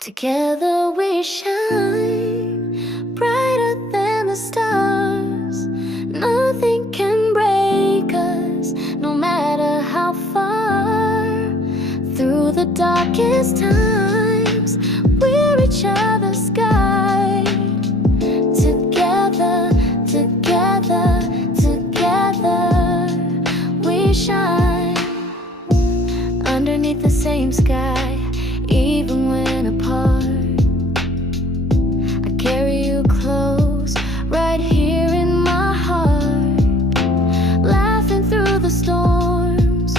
Together we shine, brighter than the stars. Nothing can break us, no matter how far. Through the darkest times, we're each other's guide. Together, together, together, we shine. Underneath the same sky, even when apart, I carry you close, right here in my heart. Laughing through the storms,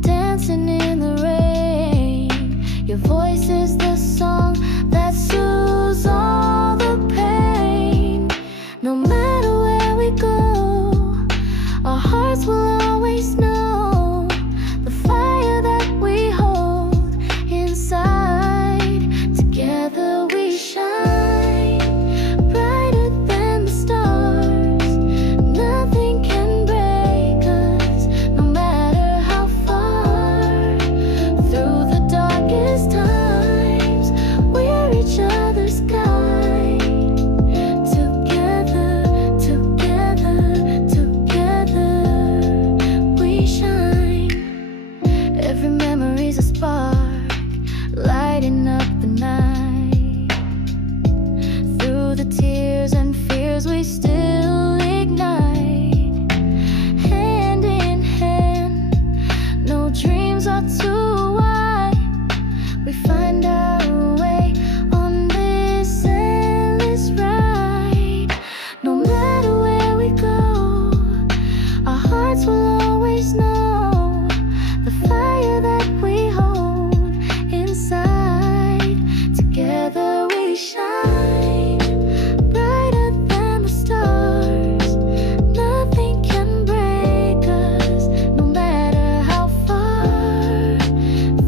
dancing in the rain. Your voice is the song that soothes all the pain. No matter where we go, our hearts will always know the fire that we hold inside. Together we shine, brighter than the stars. Nothing can break us, no matter how far. Through the darkest times, we're each other's guide. Together, together, together, we shine. Every memory's a spark, lighting up the night. Through the tears and fears we still ignite. Hand in hand, no dreams are too wide. We find our way on this endless ride. No matter where we go, our hearts will always know the fire that we hold inside. Together we shine, brighter than the stars. Nothing can break us, no matter how far.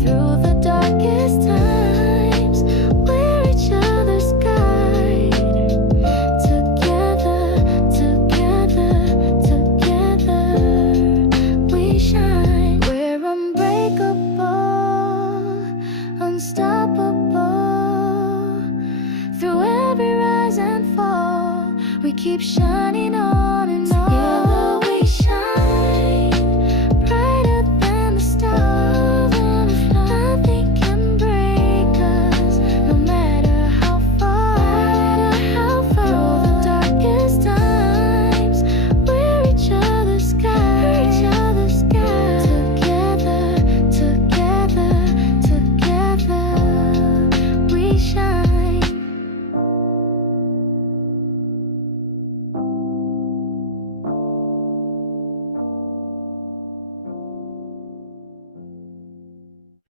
Through the darkest times, we're each other's guide. Together, together, together, we shine. We're unbreakable, unstoppable. Through every rise and fall, we keep shining on and on.